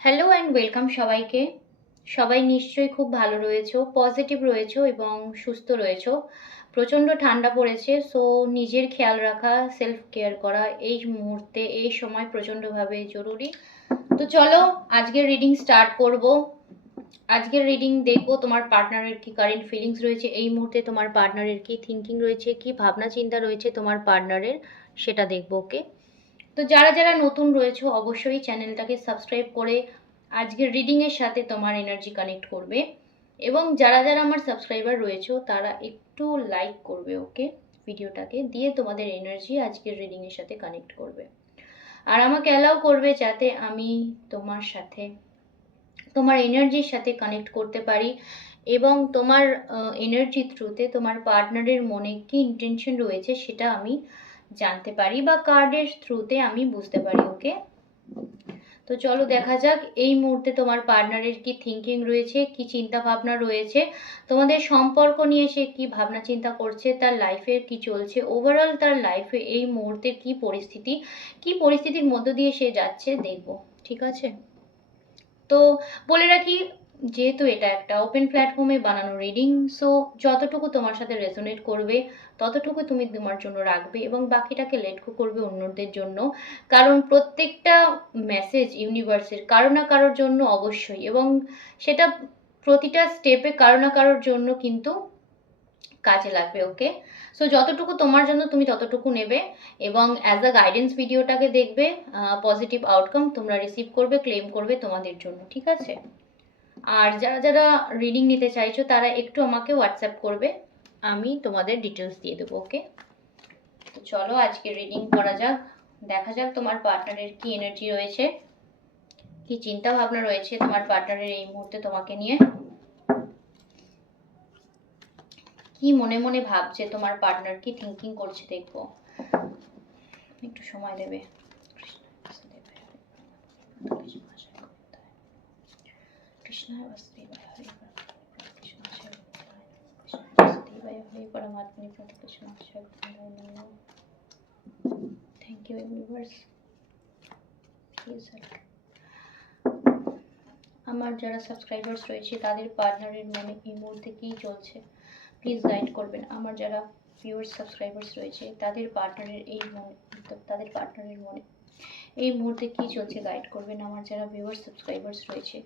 Hello and welcome সবাইকে। সবাই নিশ্চয়ই খুব ভালো রয়েছো, পজিটিভ রয়েছো এবং সুস্থ রয়েছো। প্রচণ্ড ঠান্ডা পড়েছে, সো নিজের খেয়াল রাখা, সেলফ কেয়ার করা এই মুহূর্তে, এই সময় প্রচণ্ডভাবে জরুরি। তো চলো আজকের রিডিং স্টার্ট করব। আজকের রিডিং দেখবো তোমার পার্টনারের কি কারেন্ট ফিলিংস রয়েছে এই মুহূর্তে, তোমার পার্টনারের কি থিঙ্কিং রয়েছে, কি ভাবনা চিন্তা রয়েছে তোমার পার্টনারের, সেটা দেখবো। ওকে, তো যারা যারা নতুন রয়েছে অবশ্যই চ্যানেলটাকে সাবস্ক্রাইব করে আজকের রিডিংয়ের সাথে তোমার এনার্জি কানেক্ট করবে, এবং যারা যারা আমার সাবস্ক্রাইবার রয়েছে তারা একটু লাইক করবে ওকে ভিডিওটাকে, দিয়ে তোমাদের এনার্জি আজকের রিডিংয়ের সাথে কানেক্ট করবে আর আমাকে অ্যালাউ করবে যাতে আমি তোমার সাথে, তোমার এনার্জির সাথে কানেক্ট করতে পারি এবং তোমার এনার্জি থ্রুতে তোমার পার্টনারের মনে কি ইন্টেনশন রয়েছে সেটা আমি জানতে পারি বা কার্ডের থ্রুতে আমি বুঝতে পারি। ওকে, তো চলো দেখা যাক এই মুহূর্তে তোমার পার্টনারের কি থিঙ্কিং রয়েছে, কি চিন্তা ভাবনা রয়েছে, তোমাদের সম্পর্ক নিয়ে সে কি ভাবনা চিন্তা করছে, তার লাইফে কি চলছে, ওভারঅল তার লাইফে এই মুহূর্তের কি পরিস্থিতি, কি পরিস্থিতির মধ্য দিয়ে সে যাচ্ছে দেখবো। ঠিক আছে, তো বলে রাখি যেহেতু এটা একটা ওপেন প্ল্যাটফর্মে বানানো রিডিং, সো যতটুকু তোমার সাথে রেজোনেট করবে ততটুকু তুমি তোমার জন্য রাখবে এবং বাকিটাকে লেট গো করবে অন্যদের জন্য। কারণ প্রত্যেকটা মেসেজ ইউনিভার্সের কারো না কারোর জন্য অবশ্যই, এবং সেটা প্রতিটা স্টেপে কারো না কারোর জন্য কিন্তু কাজে লাগবে। ওকে, সো যতটুকু তোমার জন্য তুমি ততটুকু নেবে এবং অ্যাজ আ গাইডেন্স ভিডিওটাকে দেখবে, পজিটিভ আউটকাম তোমরা রিসিভ করবে, ক্লেম করবে তোমাদের জন্য। ঠিক আছে, আর যারা যারা রিডিং নিতে চাইছো তারা একটু আমাকে হোয়াটসঅ্যাপ করবে, আমি তোমাদের ডিটেলস দিয়ে দেবো। ওকে, তো চলো আজকে রিডিং করা যাক, দেখা যাক তোমার পার্টনারের কি এনার্জি রয়েছে, কি চিন্তা ভাবনা রয়েছে তোমার পার্টনারের এই মুহূর্তে তোমাকে নিয়ে, কি মনে মনে ভাবছে তোমার পার্টনার, কি থিঙ্কিং করছে দেখবো। একটু সময় দেবে। কৃষ্ণায় বাসুদেবায় হরে কৃষ্ণায় বাসুদেবায় হরে পরমাত্মনে প্রতি কৃষ্ণায় নমঃ। Thank you universe. আমার যারা সাবস্ক্রাইবার্স রয়েছে তাদের পার্টনারের মনে এই মুহূর্তে কী চলছে প্লিজ গাইড করবেন। আমার যারা ভিউয়ার্স সাবস্ক্রাইবার্স রয়েছে তাদের পার্টনারের মনে এই মুহূর্তে কী চলছে গাইড করবেন। আমার যারা ভিউয়ার্স সাবস্ক্রাইবার্স রয়েছে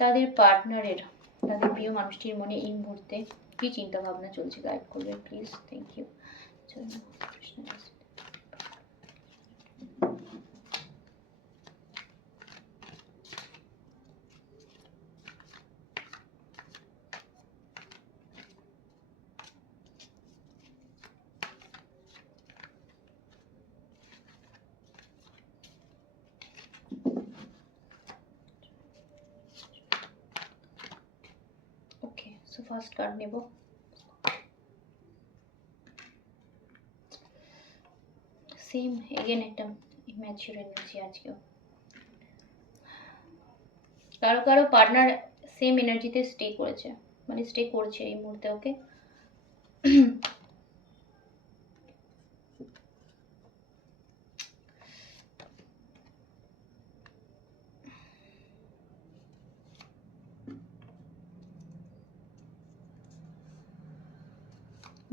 তাদের পার্টনারের, তাদের প্রিয় মানুষটির মনে এই মুহূর্তে কী চিন্তা ভাবনা চলছে গাইড করবেন please. Thank you. Krishna. Okay, so first card নেব। সেম এগেন একটা ইম্যাচিউর এনার্জি আজকেও। কারো কারো পার্টনার সেম এনার্জিতে স্টে করেছে, মানে স্টে করছে এই মুহূর্তে। ওকে,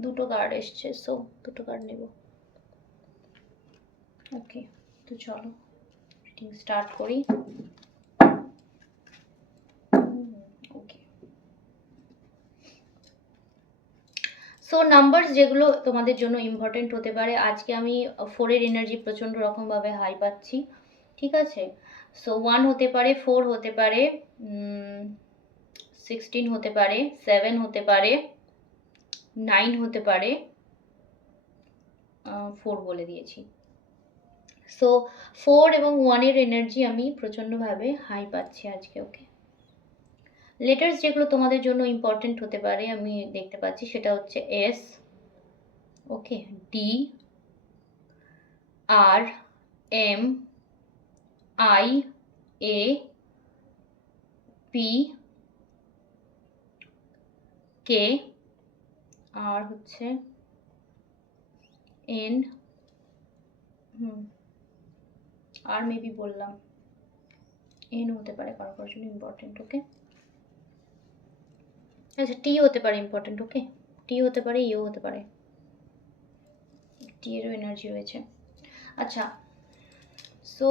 দুটো কার্ড এসছে, সো দুটো কার্ড নেব। ওকে, তো চলো রিডিং স্টার্ট করি। ওকে, সো নাম্বারস যেগুলো তোমাদের জন্য ইম্পর্টেন্ট হতে পারে, আজকে আমি 4-এর এনার্জি প্রচণ্ড রকমভাবে হাই পাচ্ছি। ঠিক আছে, সো 1 হতে পারে, 4 হতে পারে, 16 হতে পারে, 7 হতে পারে, 9 হতে পারে, 4 বলে দিয়েছি। সো 4 এবং 1-এর এনার্জি আমি প্রচণ্ডভাবে হাই পাচ্ছি আজকে। ওকে, লেটার্স যেগুলো তোমাদের জন্য ইম্পর্টেন্ট হতে পারে আমি দেখতে পাচ্ছি, সেটা হচ্ছে S, okay, D, R, M, I, A, P, K, আর হচ্ছে এন, আর মেবি বললাম, এন হতে পারে কারো কারোর জন্য ইম্পর্টেন্ট। ওকে, আচ্ছা টি হতে পারে ইম্পর্টেন্ট। ওকে, টি হতে পারে, ইও হতে পারে, টি এরও এনার্জি রয়েছে। আচ্ছা, সো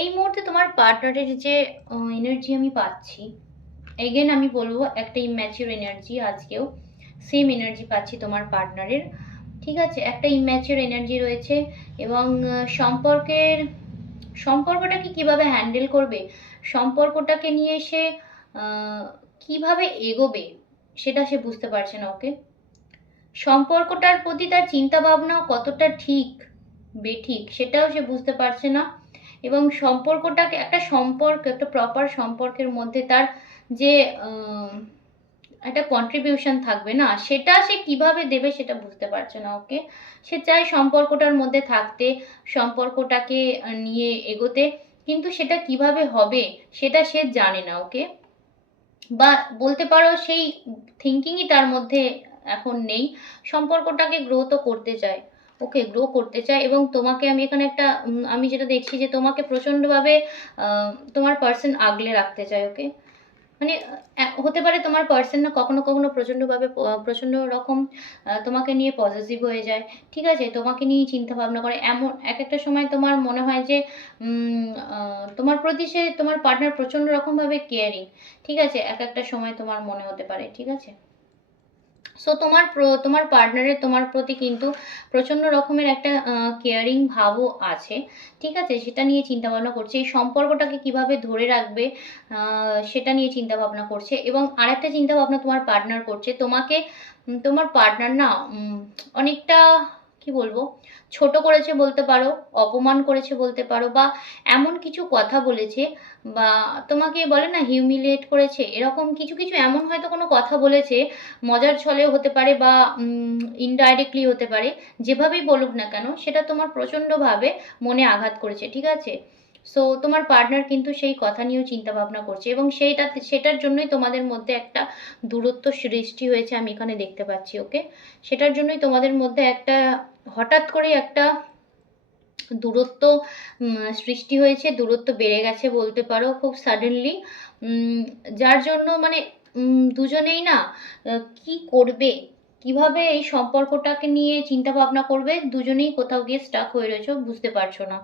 এই মুহূর্তে তোমার পার্টনারের যে এনার্জি আমি পাচ্ছি, এগেন আমি বলবো একটা ইম্যাচিওর এনার্জি, আজকেও সেম এনার্জি পাচ্ছি তোমার পার্টনারের। ঠিক আছে, একটা ইম্যাচিওর এনার্জি রয়েছে এবং সম্পর্কটাকে কিভাবে হ্যান্ডেল করবে, সম্পর্কটাকে নিয়ে সে কিভাবে এগোবে সেটা সে বুঝতে পারছে না। ওকে, সম্পর্কটার প্রতি তার চিন্তা ভাবনা কতটা ঠিক বেঠিক সেটাও সে বুঝতে পারছে না। এবং সম্পর্কটাকে একটা প্রপার সম্পর্কের মধ্যে তার যে একটা কন্ট্রিবিউশন থাকবে না, সেটা সে কিভাবে দেবে সেটা বুঝতে পারছে না। ওকে, সে চায় সম্পর্কটার মধ্যে থাকতে, সম্পর্কটাকে নিয়ে এগোতে, কিন্তু সেটা কিভাবে হবে সেটা সে জানে না। ওকে, বা বলতে পারো সেই থিঙ্কিংই তার মধ্যে এখন নেই। সম্পর্কটাকে গ্রো তো করতে চায়, ওকে, গ্রো করতে চায় এবং তোমাকে আমি এখানে একটা আমি যেটা দেখছি যে তোমাকে প্রচণ্ডভাবে তোমার পার্সন আগলে রাখতে চায়। ওকে, মানে হতে পারে তোমার পার্সন না কখনো কখনো প্রচণ্ডভাবে প্রচণ্ড রকম তোমাকে নিয়ে পজিটিভ হয়ে যায়। ঠিক আছে, তোমাকে নিয়ে চিন্তা ভাবনা করে, এমন এক একটা সময় তোমার মনে হয় যে তোমার প্রতি সে তোমার পার্টনার প্রচণ্ড রকমভাবে কেয়ারিং। ঠিক আছে, এক একটা সময় তোমার মনে হতে পারে। ঠিক আছে, সো তোমার পার্টনারের তোমার প্রতি কিন্তু প্রচণ্ড রকমের একটা কেয়ারিং ভাবও আছে। ঠিক আছে, সেটা নিয়ে চিন্তা ভাবনা করছে, এই সম্পর্কটাকে কিভাবে ধরে রাখবে সেটা নিয়ে চিন্তা ভাবনা করছে। এবং আরেকটা চিন্তা ভাবনা তোমার পার্টনার করছে, তোমার পার্টনার না অনেকটা কি বলবো, ছোট করেছে বলতে পারো, অপমান করেছে বলতে পারো, বা এমন কিছু কথা বলেছে, বা তোমাকে বলে না হিউমিলিয়েট করেছে, এরকম কিছু কিছু এমন হয়তো কোনো কথা বলেছে, মজার ছলেও হতে পারে বা ইনডাইরেক্টলি হতে পারে, যেভাবেই বলুক না কেন সেটা তোমার প্রচণ্ডভাবে মনে আঘাত করেছে। ঠিক আছে, সো তোমার পার্টনার কিন্তু সেই কথা নিয়েও চিন্তা ভাবনা করছে এবং সেটার জন্যই তোমাদের মধ্যে একটা দূরত্ব সৃষ্টি হয়েছে, আমি এখানে দেখতে পাচ্ছি। ওকে, সেটার জন্যই তোমাদের মধ্যে একটা হঠাৎ করে একটা দূরত্ব সৃষ্টি হয়েছে, দূরত্ব বেড়ে গেছে বলতে পারো খুব সাডেনলি, যার জন্য মানে দুজনেই না কি করবে, কিভাবে এই সম্পর্কটাকে নিয়ে চিন্তা ভাবনা করবে, দুজনেই কোথাও গিয়ে স্টাক হয়ে রয়েছে, বুঝতে পারছো না।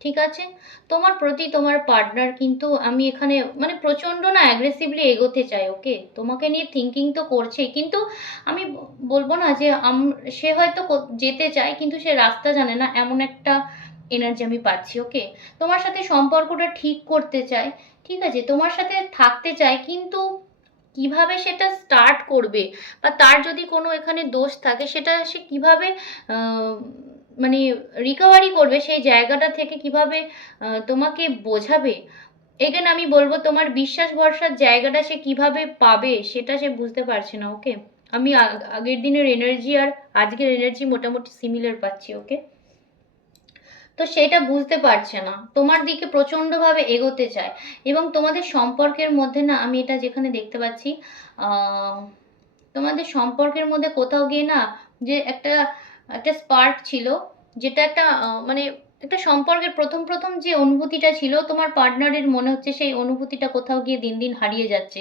ঠিক আছে, তোমার প্রতি তোমার পার্টনার কিন্তু আমি এখানে মানে প্রচণ্ড না অ্যাগ্রেসিভলি এগোতে চাই। ওকে, তোমাকে নিয়ে থিঙ্কিং তো করছে, কিন্তু আমি বলবো না যে সে হয়তো যেতে চায় কিন্তু সে রাস্তা জানে না, এমন একটা এনার্জি আমি পাচ্ছি। ওকে, তোমার সাথে সম্পর্কটা ঠিক করতে চায়, ঠিক আছে, তোমার সাথে থাকতে চায়, কিন্তু কিভাবে সেটা স্টার্ট করবে, বা তার যদি কোনো এখানে দোষ থাকে সেটা সে কিভাবে মানে রিকভারি করবে, সেই জায়গাটা থেকে কিভাবে তোমাকে বোঝাবে, এগেন আমি বলবো তোমার বিশ্বাস ভরসার জায়গাটা সে কিভাবে পাবে সেটা সে বুঝতে পারছে না। ওকে, আমি আগের দিনের এনার্জি আর আজকের এনার্জি মোটামুটি সিমিলার পাচ্ছি। ওকে, তো সেটা বুঝতে পারছে না, তোমার দিকে প্রচণ্ডভাবে এগোতে চায় এবং তোমাদের সম্পর্কের মধ্যে না আমি এটা যেখানে দেখতে পাচ্ছি, তোমাদের সম্পর্কের মধ্যে কোথাও গিয়ে না যে একটা একটা স্পার্ক ছিল, যেটা একটা মানে একটা সম্পর্কের প্রথম প্রথম যে অনুভূতিটা ছিল তোমার পার্টনারের মনে হচ্ছে সেই অনুভূতিটা কোথাও গিয়ে দিন দিন হারিয়ে যাচ্ছে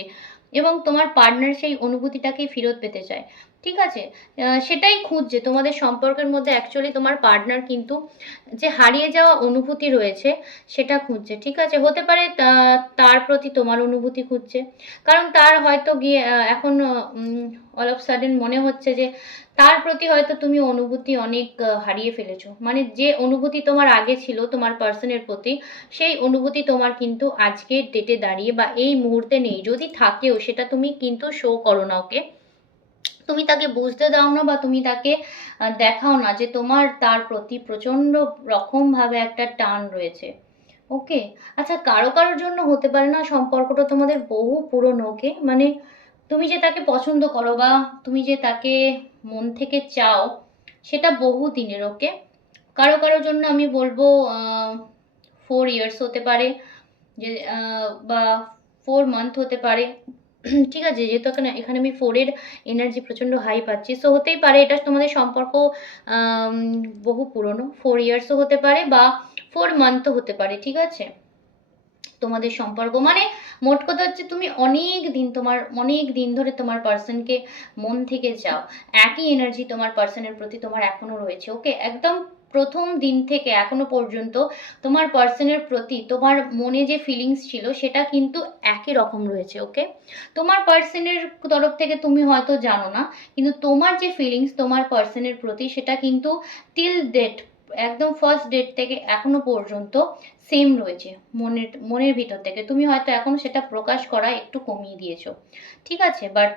এবং তোমার পার্টনার সেই অনুভূতিটাকেই ফেরত পেতে চায়। ঠিক আছে, সেটাই খুঁজছে তোমাদের সম্পর্কের মধ্যে, অ্যাকচুয়ালি তোমার পার্টনার কিন্তু যে হারিয়ে যাওয়া অনুভূতি রয়েছে সেটা খুঁজছে। ঠিক আছে, হতে পারে তার প্রতি তোমার অনুভূতি খুঁজছে, কারণ তার হয়তো গিয়ে এখন অল অফ সাডেন মনে হচ্ছে যে তার প্রতি হয়তো তুমি অনুভূতি অনেক হারিয়ে ফেলেছো, মানে যে অনুভূতি তোমার আগে ছিল তোমার পার্সনের প্রতি, সেই অনুভূতি তোমার কিন্তু আজকের ডেটে দাঁড়িয়ে বা এই মুহূর্তে নেই, যদি থাকেও সেটা তুমি কিন্তু শো করো না। ওকে, তুমি তাকে বুঝতে দাও না বা তুমি তাকে দেখাও না যে তোমার তার প্রতি প্রচণ্ড রকমভাবে একটা টান রয়েছে। ওকে, আচ্ছা কারো কারোর জন্য হতে পারে না সম্পর্কটা তোমাদের বহু পুরনো। ওকে, মানে তুমি যে তাকে পছন্দ করো বা তুমি যে তাকে মন থেকে চাও সেটা বহু দিনের। ওকে, কারো কারোর জন্য আমি বলবো 4 ইয়ার্স হতে পারে, যে বা 4 মান্থ হতে পারে। ঠিক আছে, যেহেতু এখানে এখানে আমি 4-এর এনার্জি প্রচণ্ড হাই পাচ্ছি, সো হতেই পারে এটা তোমাদের সম্পর্ক বহু পুরনো, 4 ইয়ার্সও হতে পারে বা 4 মান্থও হতে পারে। ঠিক আছে, তোমাদের সম্পর্ক মানে মোট কথা হচ্ছে তুমি অনেক দিন ধরে তোমার পার্সনকে মন থেকে চাও, একই এনার্জি তোমার পার্সনের প্রতি তোমার এখনো রয়েছে। ওকে, একদম প্রথম দিন থেকে এখনো পর্যন্ত তোমার পার্সনের প্রতি তোমার মনে যে ফিলিংস ছিল সেটা কিন্তু একই রকম রয়েছে। ওকে, তোমার পার্সনের তরফ থেকে তুমি হয়তো জানো না, কিন্তু তোমার যে ফিলিংস তোমার পার্সনের প্রতি সেটা কিন্তু টিল ডেট, একদম ফার্স্ট ডেট থেকে এখনো পর্যন্ত সেম রয়েছে। মনের ভিতর থেকে তুমি হয়তো এখন সেটা প্রকাশ করা একটু কমিয়ে দিয়েছো, ঠিক আছে, বাট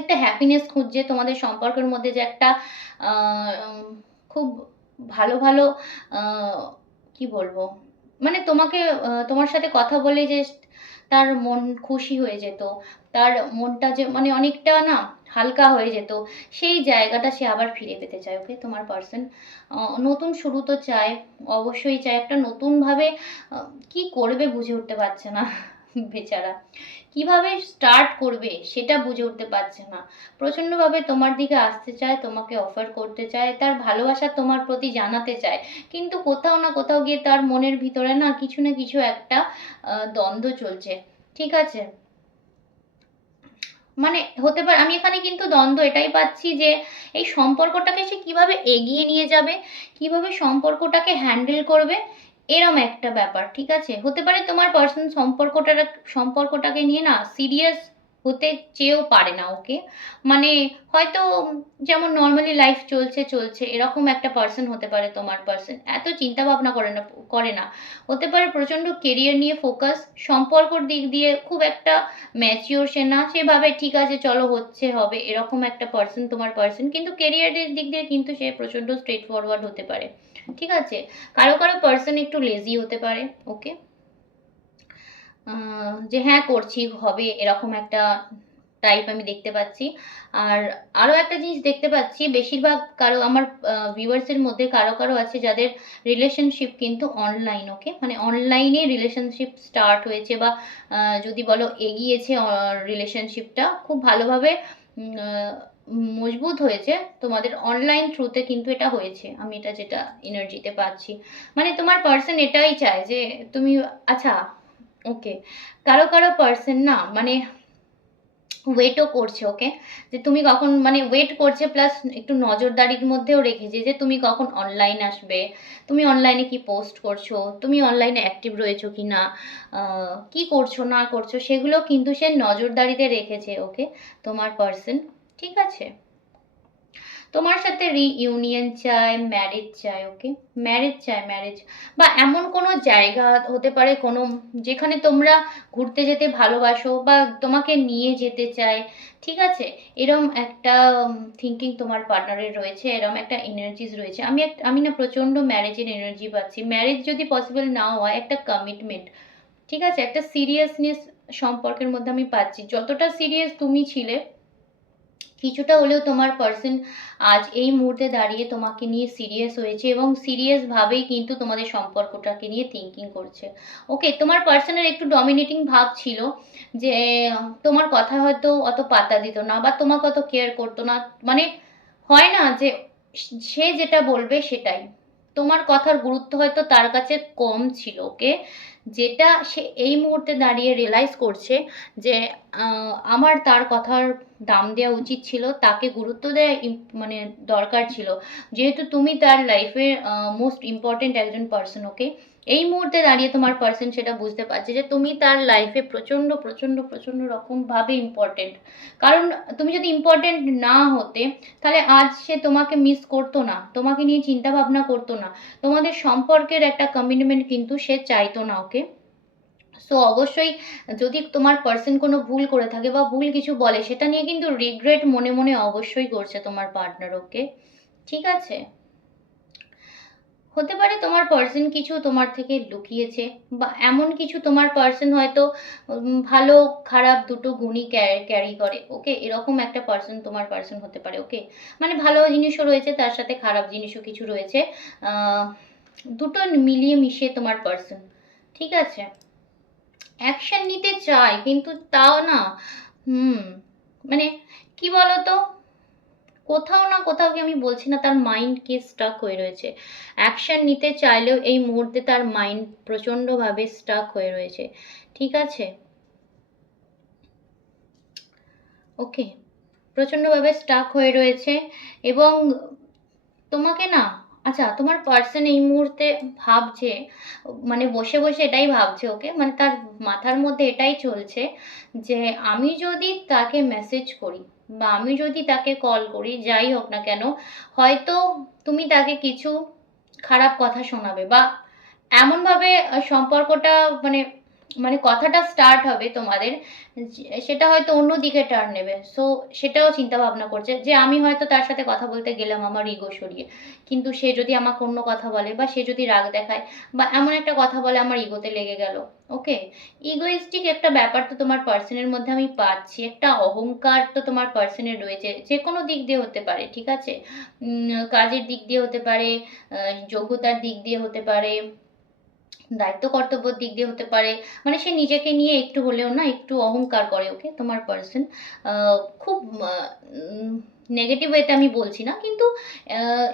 একটা হ্যাপিনেস খুঁজছে তোমাদের সম্পর্কের মধ্যে, যে একটা খুব ভালো ভালো কি বলবো, মানে তোমাকে তোমার সাথে কথা বলে যে তার মন খুশি হয়ে যেত, তার মনটা যে মানে অনেকটা না হালকা হয়ে যেত, সেই জায়গাটা সে আবার ফিরে পেতে চায়। ওকে, তোমার পার্সন নতুন শুরু তো চায়, অবশ্যই চায় একটা নতুনভাবে। কি করবে বুঝে উঠতে পারছে না বেচারা, কিভাবে স্টার্ট করবে সেটা বুঝে উঠতে পারছে না। প্রচণ্ডভাবে তোমার দিকে আসতে চায়, তোমাকে অফার করতে চায়, তার ভালোবাসা তোমার প্রতি জানাতে চায়, কিন্তু কোথাও না কোথাও গিয়ে তার মনের ভিতরে না কিছু একটা দ্বন্দ্ব চলছে, ঠিক আছে। মানে হতে পারে, আমি এখানে কিন্তু দ্বন্দ্ব এটাই পাচ্ছি যে এই সম্পর্কটাকে সে কিভাবে এগিয়ে নিয়ে যাবে, কিভাবে সম্পর্কটাকে হ্যান্ডেল করবে, এরম একটা ব্যাপার, ঠিক আছে। হতে পারে তোমার পার্সন সম্পর্কটাকে নিয়ে না সিরিয়াস হতে চেয়েও পারে না। ওকে, মানে হয়তো যেমন নর্মালি লাইফ চলছে চলছে এরকম একটা পার্সন হতে পারে তোমার পার্সন, এত চিন্তা ভাবনা করে না। হতে পারে প্রচণ্ড কেরিয়ার নিয়ে ফোকাস, সম্পর্কর দিক দিয়ে খুব একটা ম্যাচিওর সে না, সে ভাবে ঠিক আছে চলো হচ্ছে হবে, এরকম একটা পার্সন তোমার পার্সন, কিন্তু কেরিয়ারের দিক দিয়ে কিন্তু সে প্রচণ্ড স্ট্রেট ফরওয়ার্ড হতে পারে, ঠিক আছে। কারো কারো পার্সন একটু লেজি হতে পারে। ওকে, যে হ্যাঁ করছি হবে এরকম একটা টাইপ আমি দেখতে পাচ্ছি। আর আরও একটা জিনিস দেখতে পাচ্ছি, বেশিরভাগ কারো আমার ভিউয়ার্সের মধ্যে কারো কারো আছে যাদের রিলেশনশিপ কিন্তু অনলাইন। ওকে, মানে অনলাইনে রিলেশনশিপ স্টার্ট হয়েছে, বা যদি বলো এগিয়েছে রিলেশনশিপটা খুব ভালোভাবে মজবুত হয়েছে তোমাদের অনলাইন থ্রুতে, কিন্তু এটা হয়েছে, আমি এটা যেটা এনার্জিতে পাচ্ছি। মানে তোমার পার্সন এটাই চায় যে তুমি, আচ্ছা ওকে, কারো কারো পার্সন না মানে ওয়েটও করছে। ওকে, যে তুমি কখন, মানে ওয়েট করছে প্লাস একটু নজরদারির মধ্যেও রেখেছে যে তুমি কখন অনলাইন আসবে, তুমি অনলাইনে কি পোস্ট করছো, তুমি অনলাইনে অ্যাক্টিভ রয়েছো কি না, কি করছো না করছো সেগুলো কিন্তু সে নজরদারিতে রেখেছে। ওকে, তোমার পার্সন, ঠিক আছে। তোমার সাথে রিইউনিয়ন চায়, ম্যারেজ চায়। ওকে, ম্যারেজ চায়, ম্যারেজ বা এমন কোনো জায়গা হতে পারে কোনো যেখানে তোমরা ঘুরতে যেতে ভালোবাসো বা তোমাকে নিয়ে যেতে চায়, ঠিক আছে। এরম একটা থিঙ্কিং তোমার পার্টনারের রয়েছে, এরম একটা এনার্জিস রয়েছে। আমি না প্রচণ্ড ম্যারেজের এনার্জি পাচ্ছি। ম্যারেজ যদি পসিবল নাও হয়, একটা কমিটমেন্ট, ঠিক আছে, একটা সিরিয়াসনেস সম্পর্কের মধ্যে আমি পাচ্ছি। যতটা সিরিয়াস তুমি ছিলে, কিছুটা হলেও তোমার পার্সন আজ এই মুহূর্তে দাঁড়িয়ে তোমাকে নিয়ে সিরিয়াস হয়েছে, এবং সিরিয়াসভাবেই কিন্তু তোমাদের সম্পর্কটাকে নিয়ে থিঙ্কিং করছে। ওকে, তোমার পার্সনের একটু ডমিনেটিং ভাব ছিল, যে তোমার কথা হয়তো অত পাত্তা দিত না বা তোমাকে অত কেয়ার করতো না, মানে হয় না যে সে যেটা বলবে সেটাই, তোমার কথার গুরুত্ব হয়তো তার কাছে কম ছিল। ওকে, যেটা সে এই মুহূর্তে দাঁড়িয়ে রিয়েলাইজ করছে যে আমার তার কথার দাম দেওয়া উচিত ছিল, তাকে গুরুত্ব দেওয়া মানে দরকার ছিল, যেহেতু তুমি তার লাইফের মোস্ট ইম্পর্টেন্ট একজন পার্সন। ওকে, এই মুহূর্তে দাঁড়িয়ে তোমার পার্সন সেটা বুঝতে পারছে যে তুমি তার লাইফে প্রচণ্ড প্রচণ্ড প্রচণ্ড রকমভাবে ইম্পর্টেন্ট। কারণ তুমি যদি ইম্পর্টেন্ট না হতে, তাহলে আজ সে তোমাকে মিস করতো না, তোমাকে নিয়ে চিন্তা ভাবনা করতো না, তোমাদের সম্পর্কের একটা কমিটমেন্ট কিন্তু সে চাইতো না। ওকে, সো অবশ্যই যদি তোমার পার্সন কোনো ভুল করে থাকে বা ভুল কিছু বলে, সেটা নিয়ে কিন্তু রিগ্রেট মনে মনে অবশ্যই করছে তোমার পার্টনার। ওকে, ঠিক আছে। হতে পারে তোমার পার্সন কিছু তোমার থেকে লুকিয়েছে, বা এমন কিছু তোমার পার্সন হয়তো ভালো খারাপ দুটো গুণই ক্যারি করে। ওকে, এরকম একটা পার্সন তোমার পার্সন হতে পারে। ওকে, মানে ভালো জিনিসও রয়েছে তার সাথে খারাপ জিনিসও কিছু রয়েছে, আহ, দুটো মিলিয়ে মিশিয়ে তোমার পার্সন, ঠিক আছে। অ্যাকশন নিতে চায় কিন্তু তাও না, হুম, মানে কি বলতো, কোথাও না কোথাও কি আমি বলছি না তার মাইন্ড কি স্টাক হয়ে রয়েছে। অ্যাকশন নিতে চাইলেও এই মুহূর্তে তার মাইন্ড প্রচণ্ডভাবে স্টাক হয়ে রয়েছে। ঠিক আছে? ওকে। প্রচণ্ডভাবে স্টাক হয়ে রয়েছে এবং তোমাকে না, আচ্ছা তোমার পার্সন এই মুহূর্তে ভাবছে, মানে বসে বসে এটাই ভাবছে, ওকে, মানে তার মাথার মধ্যে এটাই চলছে যে আমি যদি তাকে মেসেজ করি বা আমি যদি তাকে কল করি, যাই হোক না কেন, হয়তো তুমি তাকে কিছু খারাপ কথা শোনাবে বা এমনভাবে সম্পর্কটা মানে মানে কথাটা স্টার্ট হবে তোমাদের, সেটা হয়তো অন্যদিকে টার্ন নেবে। সো সেটাও চিন্তা ভাবনা করছে যে আমি হয়তো তার সাথে কথা বলতে গেলাম আমার ইগো সরিয়ে, কিন্তু সে যদি আমাকে অন্য কথা বলে বা সে যদি রাগ দেখায় বা এমন একটা কথা বলে আমার ইগোতে লেগে গেল। ওকে, ইগোইস্টিক একটা ব্যাপার তো তোমার পার্সনের মধ্যে আমি পাচ্ছি, একটা অহংকার তো তোমার পার্সনের রয়েছে, যে কোনো দিক দিয়ে হতে পারে। ঠিক আছে? কাজের দিক দিয়ে হতে পারে, যোগ্যতার দিক দিয়ে হতে পারে, দায়িত্ব কর্তব্যের দিক দিয়ে হতে পারে। মানে সে নিজেকে নিয়ে একটু হলেও না একটু অহংকার করে, ওকে, তোমার পার্সন। খুব নেগেটিভ ওয়েতে আমি বলছি না, কিন্তু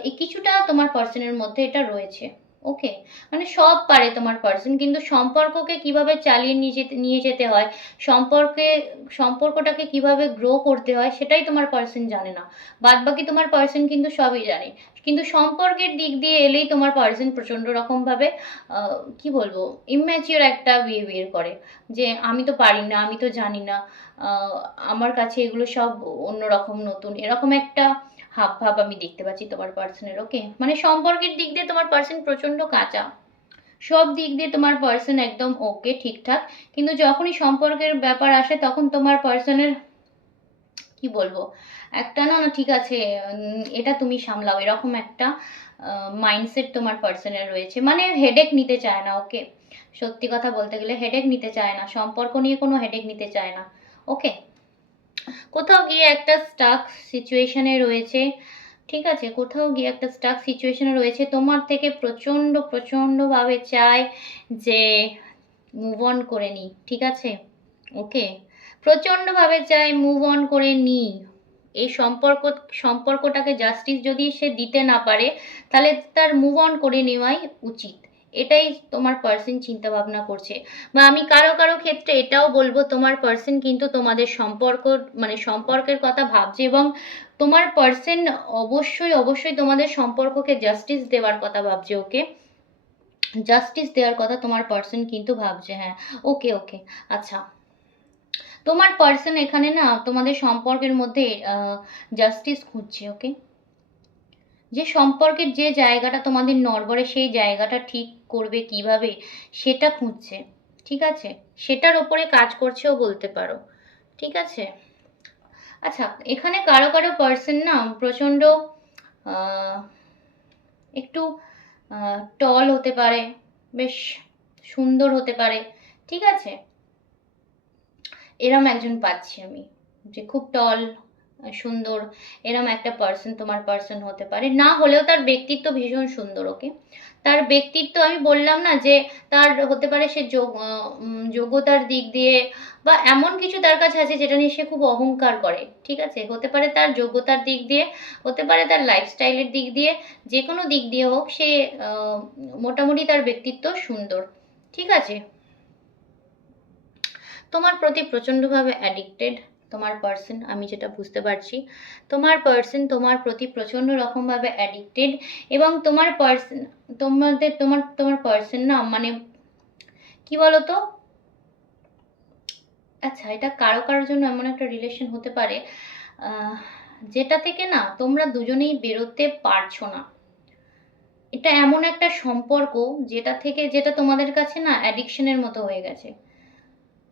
এই কিছুটা তোমার পার্সনের মধ্যে এটা রয়েছে। ওকে, মানে সব পারে তোমার পার্সন, কিন্তু সম্পর্ককে কিভাবে চালিয়ে নিয়ে যেতে হয়, সম্পর্কে সম্পর্কটাকে কিভাবে গ্রো করতে হয়, সেটাই তোমার পার্সন জানে না। বাদ বাকি তোমার পার্সন কিন্তু সবই জানে, কিন্তু সম্পর্কের দিক দিয়ে এলেই তোমার পার্সন প্রচণ্ড রকমভাবে কি বলবো, ইম্যাচিওর একটা বিহেভিয়ার করে, যে আমি তো পারি না, আমি তো জানি না, আহ, আমার কাছে এগুলো সব অন্যরকম নতুন, এরকম একটা হাব ভাব আমি দেখতে পাচ্ছি তোমার পার্সনের। ওকে, মানে সম্পর্কের দিক দিয়ে তোমার পার্সন প্রচণ্ড কাঁচা, সব দিক দিয়ে তোমার পার্সন একদম ওকে, ঠিকঠাক, কিন্তু যখনই সম্পর্কের ব্যাপার আসে তখন তোমার পার্সনের কি বলবো, একটা না না ঠিক আছে, এটা তুমি সামলাও, এরকম একটা মাইন্ডসেট তোমার পার্সনের রয়েছে, মানে হেডেক নিতে চায় না। ওকে, সত্যি কথা বলতে গেলে হেডেক নিতে চায় না, সম্পর্ক নিয়ে কোনো হেডেক নিতে চায় না। ওকে, কোথাও গিয়ে একটা স্টাক সিচুয়েশনে রয়েছে। ঠিক আছে, কোথাও গিয়ে একটা স্টাক সিচুয়েশনে রয়েছে, তোমার থেকে প্রচণ্ডভাবে চায় যে মুভ অন করে নিই। ঠিক আছে? ওকে, প্রচণ্ডভাবে চায় মুভ অন করে নিই। এই সম্পর্কটাকে জাস্টিস যদি সে দিতে না পারে, তাহলে তার মুভ অন করে নেওয়াই উচিত। এটাই তোমার পার্সন চিন্তা ভাবনা করছে। বা আমি কারো কারো ক্ষেত্রে এটাও বলবো, তোমার পার্সন কিন্তু তোমাদের সম্পর্ক মানে সম্পর্কের কথা ভাবছে, এবং তোমার পার্সন অবশ্যই তোমাদের সম্পর্ককে জাস্টিস দেওয়ার কথা ভাবছে। ওকে, জাস্টিস দেওয়ার কথা তোমার পার্সন কিন্তু ভাবছে। হ্যাঁ, ওকে ওকে, আচ্ছা, তোমার পার্সন এখানে না তোমাদের সম্পর্কের মধ্যে জাস্টিস খুঁজছে। ওকে, যে সম্পর্কের যে জায়গাটা তোমাদের নড়বড়ে, সেই জায়গাটা ঠিক করবে কিভাবে সেটা খুঁজছে। ঠিক আছে? সেটার ওপরে কাজ করছেও বলতে পারো। ঠিক আছে? আচ্ছা, এখানে কারো কারো পার্সন না প্রচণ্ড আহ, একটু টল হতে পারে, বেশ সুন্দর হতে পারে। ঠিক আছে? এরম একজন পাচ্ছি আমি, যে খুব টল, সুন্দর, এরম একটা পার্সন তোমার পার্সন হতে পারে। না হলেও তার ব্যক্তিত্ব ভীষণ সুন্দর। ওকে, তার ব্যক্তিত্ব আমি বললাম না যে তার হতে পারে সে যোগ্যতার দিক দিয়ে বা এমন কিছু তার কাছে আছে যেটা নিয়ে সে খুব অহংকার করে। ঠিক আছে? হতে পারে তার যোগ্যতার দিক দিয়ে, হতে পারে তার লাইফস্টাইলের দিক দিয়ে, যে কোনো দিক দিয়ে হোক, সে মোটামুটি তার ব্যক্তিত্ব সুন্দর। ঠিক আছে? তোমার প্রতি প্রচণ্ডভাবে অ্যাডিক্টেড তোমার পার্সন, আমি যেটা বুঝতে পারছি। তোমার পার্সন তোমার প্রতি প্রচণ্ড রকমভাবে অ্যাডিক্টেড, এবং তোমার পার্সন তোমার পার্সন না, মানে কি বলতো, আচ্ছা, এটা কারো কারোর জন্য এমন একটা রিলেশন হতে পারে আহ, যেটা থেকে না তোমরা দুজনেই বেরোতে পারছো না। এটা এমন একটা সম্পর্ক যেটা তোমাদের কাছে না অ্যাডিকশনের মতো হয়ে গেছে।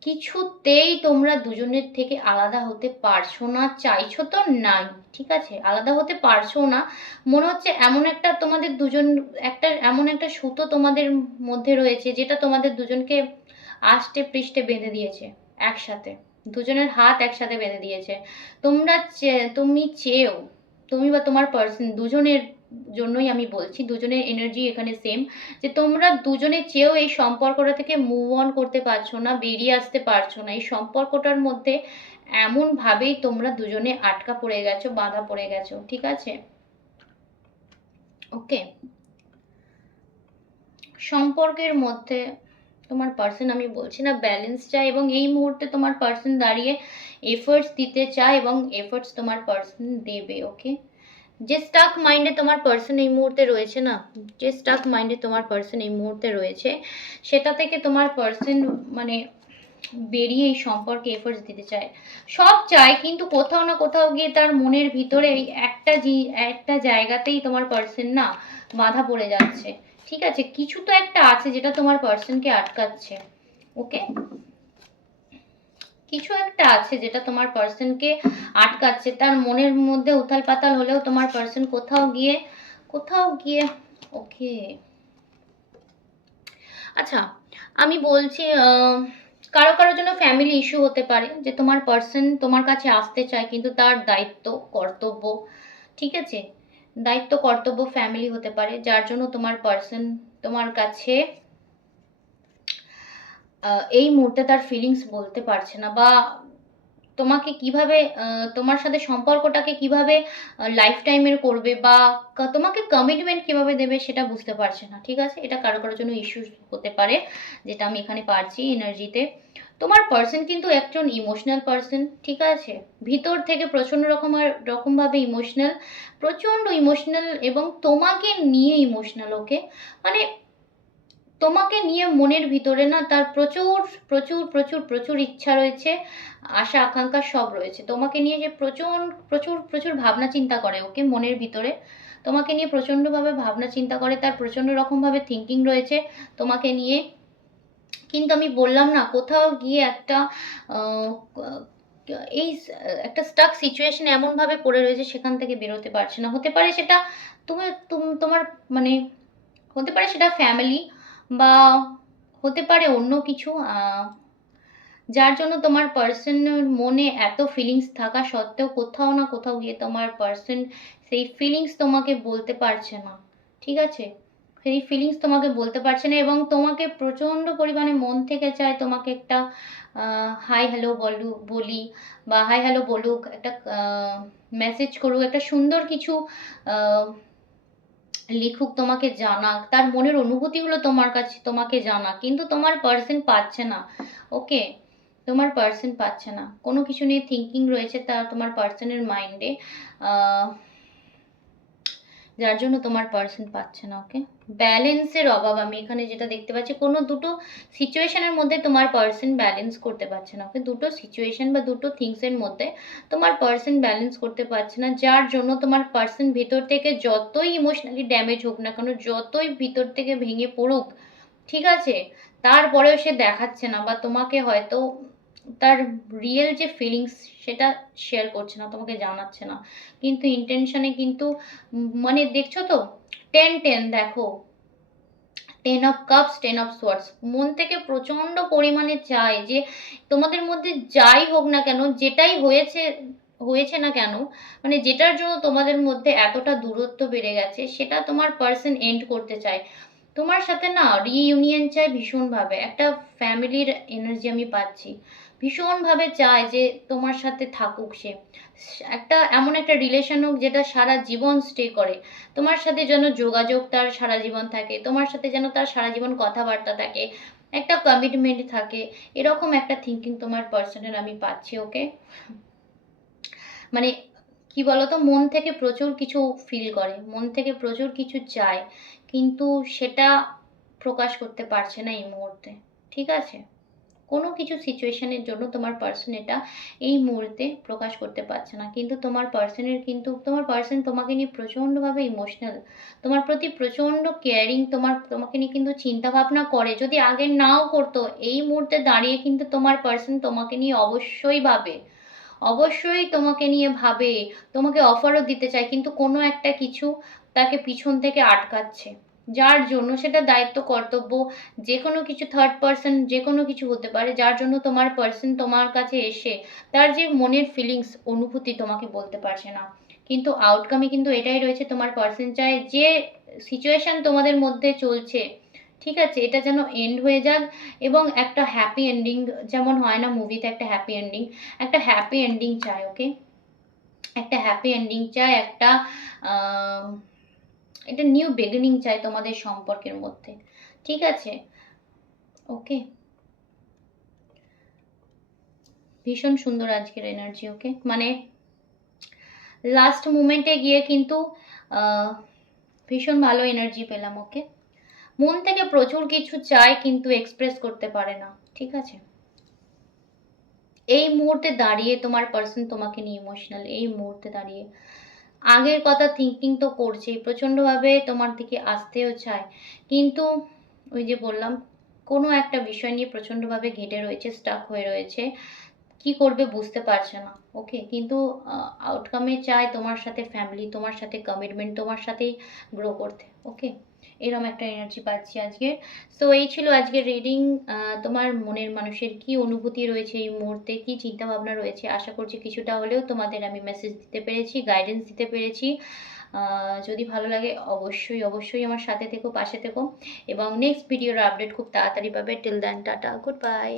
কিছুতেই তোমরা দুজনের থেকে আলাদা হতে পারছো না, চাইছো তো নাই। ঠিক আছে? আলাদা হতে পারছো না। মনে হচ্ছে এমন একটা তোমাদের দুজন, এমন একটা সুতো তোমাদের মধ্যে রয়েছে যেটা তোমাদের দুজনকে আষ্টে পৃষ্ঠে বেঁধে দিয়েছে একসাথে, দুজনের হাত একসাথে বেঁধে দিয়েছে। তুমি চেয়েও, তুমি বা তোমার পার্সন দুজনের জন্যই আমি বলছি, দুজনের এনার্জি এখানে সেম, যে তোমরা দুজনে চেয়েও এই সম্পর্কটা থেকে মুভ অন করতে পারছো না, বেরিয়ে আসতে পারছো না। এই সম্পর্কটার মধ্যে এমনভাবেই তোমরা দুজনে আটকা পড়ে গেছো, বাঁধা পড়ে গেছো, ঠিক আছে? ওকে, সম্পর্কের মধ্যে তোমার পার্সন, আমি বলছি না, ব্যালেন্স চায়, এবং এই মুহূর্তে তোমার পার্সন দাঁড়িয়ে এফর্টস দিতে চায় এবং এফর্টস তোমার পার্সন দেবে। ওকে, যে স্টাক মাইন্ডে তোমার পার্সন এই মুহূর্তে রয়েছে না, যে স্টাক মাইন্ডে তোমার পার্সন এই মুহূর্তে রয়েছে, সেটা থেকে তোমার পার্সন মানে বেরিয়ে এই সম্পর্কে এফোর্টস দিতে চায়, সব চায়, কিন্তু কোথাও না কোথাও গিয়ে তার মনের ভিতরে এই একটা জায়গাতেই তোমার পার্সন না বাধা পড়ে যাচ্ছে, ঠিক আছে? কিছু তো একটা আছে যেটা তোমার পার্সনকে আটকাচ্ছে। ওকে, কিছু একটা আছে যেটা তোমার পার্সনকে আটকাচ্ছে, তার মনের মধ্যে উথাল পাতাল হলেও তোমার পার্সন কোথাও গিয়ে। ওকে, আচ্ছা, আমি বলছি কারো কারোর জন্য ফ্যামিলি ইস্যু হতে পারে, যে তোমার পার্সন তোমার কাছে আসতে চায় কিন্তু তার দায়িত্ব কর্তব্য, ঠিক আছে, দায়িত্ব কর্তব্য ফ্যামিলি হতে পারে, যার জন্য তোমার পার্সন তোমার কাছে এই মুহূর্তে তার ফিলিংস বলতে পারছে না, বা তোমাকে কিভাবে তোমার সাথে সম্পর্কটাকে কিভাবে লাইফ টাইমের করবে, বা তোমাকে কমিটমেন্ট কিভাবে দেবে সেটা বুঝতে পারছে না, ঠিক আছে? এটা কারো কারোর জন্য ইস্যু হতে পারে, যেটা আমি এখানে পারছি এনার্জিতে। তোমার পার্সন কিন্তু একজন ইমোশনাল পার্সন, ঠিক আছে, ভিতর থেকে প্রচন্ড রকমভাবে ইমোশনাল, প্রচন্ড ইমোশনাল, এবং তোমাকে নিয়ে ইমোশনাল। ওকে, মানে তোমাকে নিয়ে মনের ভিতরে না তার প্রচুর প্রচুর প্রচুর প্রচুর ইচ্ছা রয়েছে, আশা আকাঙ্ক্ষা সব রয়েছে, তোমাকে নিয়ে যে প্রচুর প্রচুর প্রচুর ভাবনা চিন্তা করে। ওকে, মনের ভিতরে তোমাকে নিয়ে প্রচণ্ডভাবে ভাবনা চিন্তা করে, তার প্রচণ্ড রকমভাবে থিঙ্কিং রয়েছে তোমাকে নিয়ে, কিন্তু আমি বললাম না, কোথাও গিয়ে একটা আহ, এই একটা স্টাক সিচুয়েশন এমনভাবে পড়ে রয়েছে, সেখান থেকে বেরোতে পারছে না। হতে পারে সেটা তোমার মানে, হতে পারে সেটা ফ্যামিলি, বা হতে পারে অন্য কিছু, যার জন্য তোমার পার্সনের মনে এত ফিলিংস থাকা সত্ত্বেও কোথাও না কোথাও গিয়ে তোমার পার্সন সেই ফিলিংস তোমাকে বলতে পারছে না, ঠিক আছে? সেই ফিলিংস তোমাকে বলতে পারছে না, এবং তোমাকে প্রচণ্ড পরিমাণে মন থেকে চায় তোমাকে একটা হাই হ্যালো বলি, বা হাই হ্যালো বলুক, একটা মেসেজ করুক, একটা সুন্দর কিছু আহ, লিখুক, তোমাকে জানাক, তার মনের অনুভূতিগুলো তোমার কাছে তোমাকে জানাক, কিন্তু তোমার পার্সন পাচ্ছে না। ওকে, তোমার পার্সন পাচ্ছে না, কোনো কিছু নিয়ে থিঙ্কিং রয়েছে তার তোমার পার্সনের মাইন্ডে, যার জন্য তোমার পার্সন পাচ্ছে না। ওকে, ব্যালেন্সের অভাব আমি এখানে যেটা দেখতে পাচ্ছি, কোনো দুটো সিচুয়েশনের মধ্যে তোমার পার্সন ব্যালেন্স করতে পারছে না। ওকে, দুটো সিচুয়েশন বা দুটো থিংসের মধ্যে তোমার পার্সন ব্যালেন্স করতে পারছে না, যার জন্য তোমার পার্সন ভিতর থেকে যতই ইমোশনালি ড্যামেজ হোক না কেন, যতই ভিতর থেকে ভেঙে পড়ুক, ঠিক আছে, তারপরেও সে দেখাচ্ছে না, বা তোমাকে হয়তো তার রিয়েল যে ফিলিংস সেটা শেয়ার করছে না, তোমাকে জানাচ্ছে না, কিন্তু ইন্টেনশনে কিন্তু মানে দেখছো তো, 10-10 দেখো, 10 অফ কাপস, 10 অফ সোয়ার্ডস, মন থেকে প্রচন্ড পরিমাণে চায় যে তোমাদের মধ্যে যাই হোক না কেন, যেটাই হয়েছে হয়েছে না কেন, মানে যেটার জন্য তোমাদের মধ্যে এতটা দূরত্ব বেড়ে গেছে, সেটা তোমার পার্সন এন্ড করতে চায়, তোমার সাথে না রিইউনিয়ন চায় ভীষণভাবে, একটা ফ্যামিলির এনার্জি আমি পাচ্ছি, ভীষণভাবে চায় যে তোমার সাথে থাকুক সে, একটা এমন একটা রিলেশন হোক যেটা সারা জীবন স্টে করে, তোমার সাথে যেন যোগাযোগ তার সারা জীবন থাকে, তোমার সাথে যেন তার সারা জীবন কথাবার্তা থাকে, একটা কমিটমেন্ট থাকে, এরকম একটা থিঙ্কিং তোমার পার্সনের আমি পাচ্ছি। ওকে, মানে কি বলতো, মন থেকে প্রচুর কিছু ফিল করে, মন থেকে প্রচুর কিছু চায়, কিন্তু সেটা প্রকাশ করতে পারছে না এই মুহূর্তে, ঠিক আছে? কোনো কিছু সিচুয়েশনের জন্য তোমার পার্সন এটা এই মুহূর্তে প্রকাশ করতে পারছে না, কিন্তু তোমার পার্সন তোমাকে নিয়ে প্রচণ্ডভাবে ইমোশনাল, তোমার প্রতি প্রচণ্ড কেয়ারিং, তোমাকে নিয়ে কিন্তু চিন্তা ভাবনা করে, যদি আগে নাও করতো, এই মুহূর্তে দাঁড়িয়ে কিন্তু তোমার পার্সন তোমাকে নিয়ে অবশ্যই ভাবে, অবশ্যই তোমাকে নিয়ে ভাবে, তোমাকে অফারও দিতে চায়, কিন্তু কোনো একটা কিছু তাকে পিছন থেকে আটকাচ্ছে, যার জন্য সেটা দায়িত্ব কর্তব্য, যে কোনো কিছু, থার্ড পার্সন যে কোনো কিছু হতে পারে, যার জন্য তোমার পার্সন তোমার কাছে এসে তার যে মনের ফিলিংস অনুভূতি তোমাকে বলতে পারছে না, কিন্তু আউটকামে কিন্তু এটাই রয়েছে, তোমার পার্সন চায় যে সিচুয়েশান তোমাদের মধ্যে চলছে, ঠিক আছে, এটা যেন এন্ড হয়ে যাক এবং একটা হ্যাপি এন্ডিং, যেমন হয় না মুভিতে একটা হ্যাপি এন্ডিং চায়। ওকে, একটা হ্যাপি এন্ডিং চায়, আহ, একটা নিউ বিগিনিং চাই তোমাদের সম্পর্কের মধ্যে, ঠিক আছে। ওকে, ভীষণ সুন্দর আজকের এনার্জি। ওকে, মানে লাস্ট মোমেন্টে গিয়ে কিন্তু আহ, ভীষণ ভালো এনার্জি পেলাম। ওকে, মন থেকে প্রচুর কিছু চায় কিন্তু এক্সপ্রেস করতে পারে না, ঠিক আছে। এই মুহূর্তে দাঁড়িয়ে তোমার পার্সন তোমাকে নিয়ে ইমোশনাল, এই মুহূর্তে দাঁড়িয়ে আগের কথা থিঙ্কিং তো করছেই, প্রচণ্ডভাবে তোমার দিকে আসতেও চায়, কিন্তু ওই যে বললাম, কোনো একটা বিষয় নিয়ে প্রচণ্ডভাবে ঘেঁটে রয়েছে, স্টাক হয়ে রয়েছে, কি করবে বুঝতে পারছে না। ওকে, কিন্তু আউটকামে চায় তোমার সাথে ফ্যামিলি, তোমার সাথে কমিটমেন্ট, তোমার সাথেই গ্রো করতে। ওকে, এরকম একটা এনার্জি পাচ্ছি আজকে। সো এই ছিল আজকের রিডিং। তোমার মনের মানুষের কি অনুভূতি রয়েছে এই মুহূর্তে, কি চিন্তা ভাবনা রয়েছে, আশা করছি কিছুটা হলেও তোমাদের আমি মেসেজ দিতে পেরেছি, গাইডেন্স দিতে পেরেছি। যদি ভালো লাগে অবশ্যই অবশ্যই আমার সাথে থেকো, পাশে থেকো, এবং নেক্সট ভিডিওর আপডেট খুব তাড়াতাড়ি পাবে। Till then, tata, good by.